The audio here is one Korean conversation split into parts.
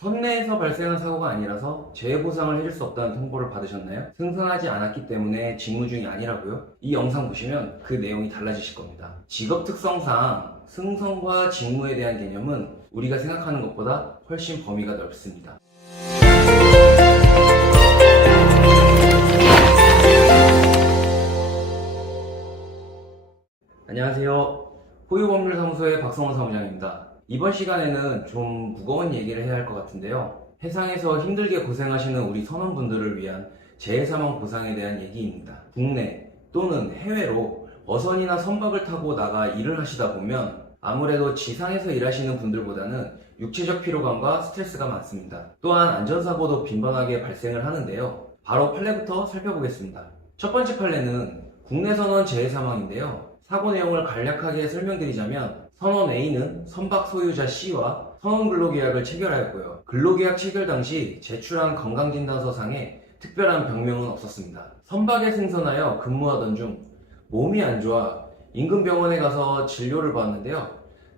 선내에서 발생한 사고가 아니라서 재해 보상을 해줄 수 없다는 통보를 받으셨나요? 승선하지 않았기 때문에 직무 중이 아니라고요? 이 영상 보시면 그 내용이 달라지실 겁니다. 직업 특성상 승선과 직무에 대한 개념은 우리가 생각하는 것보다 훨씬 범위가 넓습니다. 안녕하세요. 호유법률사무소의 박성원 사무장입니다. 이번 시간에는 좀 무거운 얘기를 해야 할 것 같은데요. 해상에서 힘들게 고생하시는 우리 선원분들을 위한 재해사망 보상에 대한 얘기입니다. 국내 또는 해외로 어선이나 선박을 타고 나가 일을 하시다 보면 아무래도 지상에서 일하시는 분들보다는 육체적 피로감과 스트레스가 많습니다. 또한 안전사고도 빈번하게 발생을 하는데요. 바로 판례부터 살펴보겠습니다. 첫 번째 판례는 국내 선원 재해사망인데요. 사고 내용을 간략하게 설명드리자면 선원 A는 선박 소유자 C와 선원 근로계약을 체결하였고요. 근로계약 체결 당시 제출한 건강진단서상에 특별한 병명은 없었습니다. 선박에 승선하여 근무하던 중 몸이 안 좋아 인근 병원에 가서 진료를 받았는데요.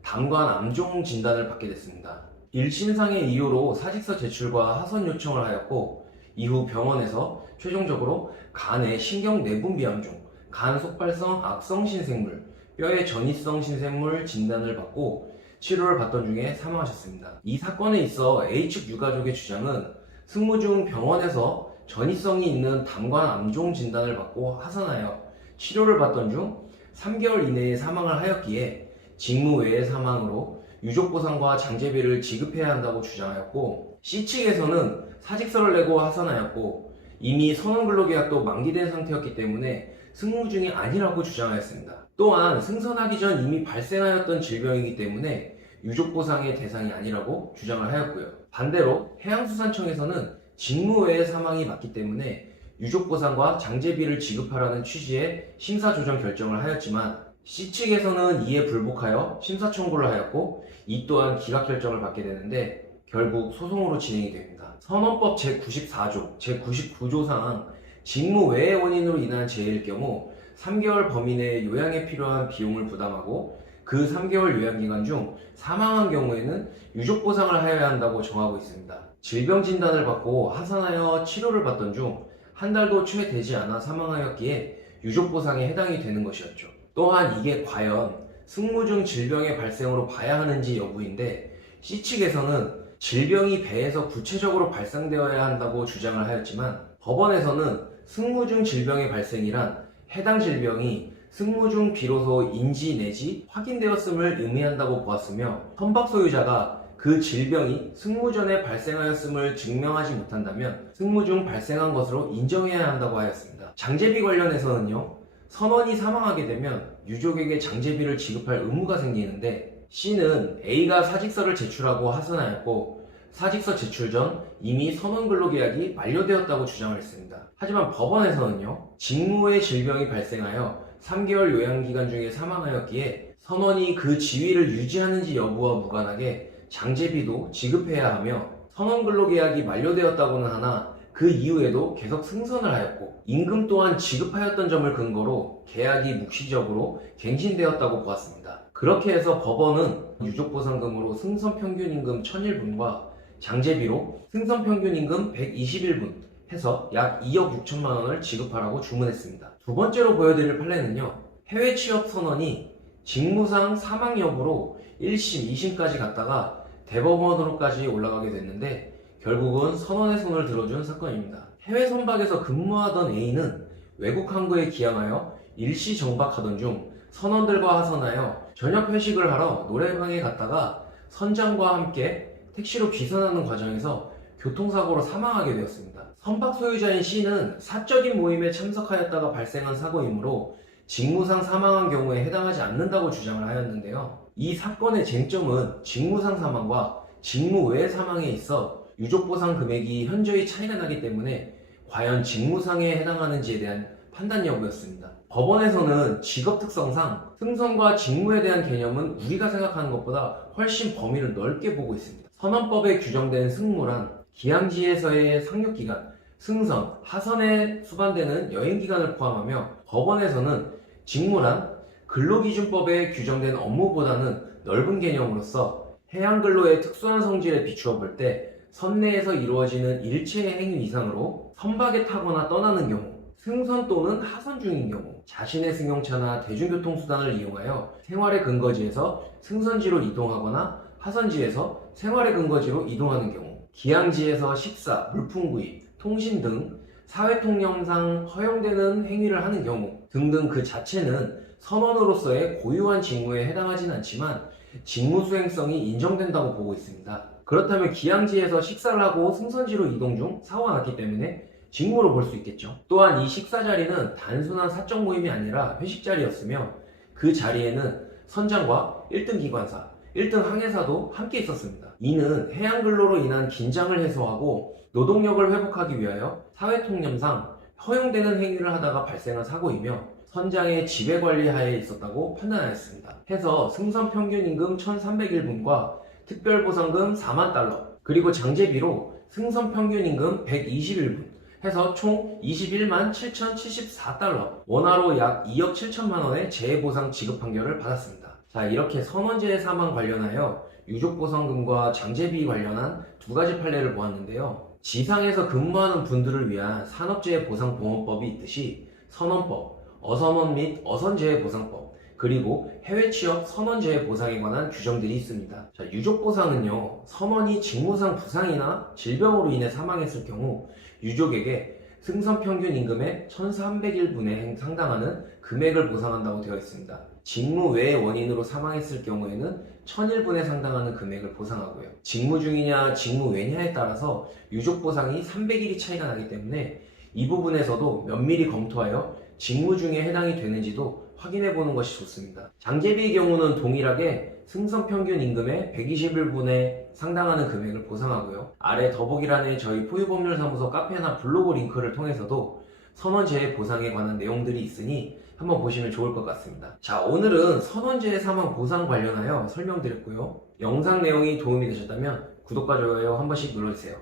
담관 암종 진단을 받게 됐습니다. 일신상의 이유로 사직서 제출과 하선 요청을 하였고 이후 병원에서 최종적으로 간의 신경 내분비 암종, 간 속발성 악성 신생물, 뼈의 전이성 신생물 진단을 받고 치료를 받던 중에 사망하셨습니다. 이 사건에 있어 A측 유가족의 주장은 승무 중 병원에서 전이성이 있는 담관 암종 진단을 받고 하선하여 치료를 받던 중 3개월 이내에 사망을 하였기에 직무 외의 사망으로 유족보상과 장제비를 지급해야 한다고 주장하였고 C측에서는 사직서를 내고 하선하였고 이미 선원근로계약도 만기된 상태였기 때문에 승무 중이 아니라고 주장하였습니다. 또한 승선하기 전 이미 발생하였던 질병이기 때문에 유족보상의 대상이 아니라고 주장을 하였고요. 반대로 해양수산청에서는 직무 외의 사망이 맞기 때문에 유족보상과 장제비를 지급하라는 취지의 심사조정 결정을 하였지만 C측에서는 이에 불복하여 심사청구를 하였고 이 또한 기각결정을 받게 되는데 결국 소송으로 진행이 됩니다. 선원법 제94조, 제99조 상항 직무 외의 원인으로 인한 재해일 경우 3개월 범위 내 요양에 필요한 비용을 부담하고 그 3개월 요양기간 중 사망한 경우에는 유족보상을 하여야 한다고 정하고 있습니다. 질병 진단을 받고 하선하여 치료를 받던 중 한 달도 채 되지 않아 사망하였기에 유족보상에 해당이 되는 것이었죠. 또한 이게 과연 승무 중 질병의 발생으로 봐야 하는지 여부인데 C측에서는 질병이 배에서 구체적으로 발생되어야 한다고 주장을 하였지만 법원에서는 승무 중 질병의 발생이란 해당 질병이 승무 중 비로소 인지 내지 확인되었음을 의미한다고 보았으며 선박 소유자가 그 질병이 승무 전에 발생하였음을 증명하지 못한다면 승무 중 발생한 것으로 인정해야 한다고 하였습니다. 장제비 관련해서는요. 선원이 사망하게 되면 유족에게 장제비를 지급할 의무가 생기는데 C는 A가 사직서를 제출하고 하선하였고 사직서 제출 전 이미 선원근로계약이 만료되었다고 주장을 했습니다. 하지만 법원에서는요. 직무의 질병이 발생하여 3개월 요양기간 중에 사망하였기에 선원이 그 지위를 유지하는지 여부와 무관하게 장제비도 지급해야 하며 선원근로계약이 만료되었다고는 하나 그 이후에도 계속 승선을 하였고 임금 또한 지급하였던 점을 근거로 계약이 묵시적으로 갱신되었다고 보았습니다. 그렇게 해서 법원은 유족보상금으로 승선평균임금 1001분과 장제비로 승선평균임금 121분 해서 약 2억 6천만 원을 지급하라고 주문했습니다. 두 번째로 보여드릴 판례는요. 해외 취업 선원이 직무상 사망 여부로 1심, 2심까지 갔다가 대법원으로까지 올라가게 됐는데 결국은 선원의 손을 들어준 사건입니다. 해외 선박에서 근무하던 A는 외국 항구에 기항하여 일시 정박하던 중 선원들과 하선하여 저녁 회식을 하러 노래방에 갔다가 선장과 함께 택시로 귀선하는 과정에서 교통사고로 사망하게 되었습니다. 선박 소유자인 C는 사적인 모임에 참석하였다가 발생한 사고이므로 직무상 사망한 경우에 해당하지 않는다고 주장을 하였는데요. 이 사건의 쟁점은 직무상 사망과 직무 외 사망에 있어 유족보상 금액이 현저히 차이가 나기 때문에 과연 직무상에 해당하는지에 대한 판단 여부였습니다. 법원에서는 직업특성상 승선과 직무에 대한 개념은 우리가 생각하는 것보다 훨씬 범위를 넓게 보고 있습니다. 선원법에 규정된 승무란 기항지에서의 상륙기간, 승선, 하선에 수반되는 여행기간을 포함하며 법원에서는 직무란 근로기준법에 규정된 업무보다는 넓은 개념으로서 해양근로의 특수한 성질에 비추어 볼 때 선내에서 이루어지는 일체의 행위 이상으로 선박에 타거나 떠나는 경우, 승선 또는 하선 중인 경우, 자신의 승용차나 대중교통수단을 이용하여 생활의 근거지에서 승선지로 이동하거나 하선지에서 생활의 근거지로 이동하는 경우, 기항지에서 식사, 물품 구입, 통신 등 사회통념상 허용되는 행위를 하는 경우 등등 그 자체는 선원으로서의 고유한 직무에 해당하진 않지만 직무 수행성이 인정된다고 보고 있습니다. 그렇다면 기항지에서 식사를 하고 승선지로 이동 중 사고가 났기 때문에 직무로 볼 수 있겠죠. 또한 이 식사 자리는 단순한 사적 모임이 아니라 회식 자리였으며 그 자리에는 선장과 1등 기관사, 1등 항해사도 함께 있었습니다. 이는 해양 근로로 인한 긴장을 해소하고 노동력을 회복하기 위하여 사회통념상 허용되는 행위를 하다가 발생한 사고이며 선장의 지배관리 하에 있었다고 판단하였습니다. 해서 승선 평균 임금 1,301분과 특별보상금 4만 달러, 그리고 장제비로 승선 평균 임금 121분, 해서 총 21만 7,074달러, 원화로 약 2억 7천만 원의 재해보상 지급 판결을 받았습니다. 자, 이렇게 선원재해 사망 관련하여 유족보상금과 장제비 관련한 두 가지 판례를 보았는데요. 지상에서 근무하는 분들을 위한 산업재해보상보험법이 있듯이 선원법, 어선원 및 어선재해보상법, 그리고 해외 취업 선원재해 보상에 관한 규정들이 있습니다. 자, 유족보상은요, 선원이 직무상 부상이나 질병으로 인해 사망했을 경우 유족에게 승선 평균 임금의 1,301분에 상당하는 금액을 보상한다고 되어 있습니다. 직무 외의 원인으로 사망했을 경우에는 1,001분에 상당하는 금액을 보상하고요. 직무 중이냐 직무 외냐에 따라서 유족보상이 300일이 차이가 나기 때문에 이 부분에서도 면밀히 검토하여 직무 중에 해당이 되는지도 확인해 보는 것이 좋습니다. 장제비의 경우는 동일하게 승선 평균 임금의 121분에 상당하는 금액을 보상하고요. 아래 더보기란에 저희 포유법률사무소 카페나 블로그 링크를 통해서도 선원재해 보상에 관한 내용들이 있으니 한번 보시면 좋을 것 같습니다. 자, 오늘은 선원재해 사망 보상 관련하여 설명드렸고요. 영상 내용이 도움이 되셨다면 구독과 좋아요 한 번씩 눌러주세요.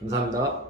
감사합니다.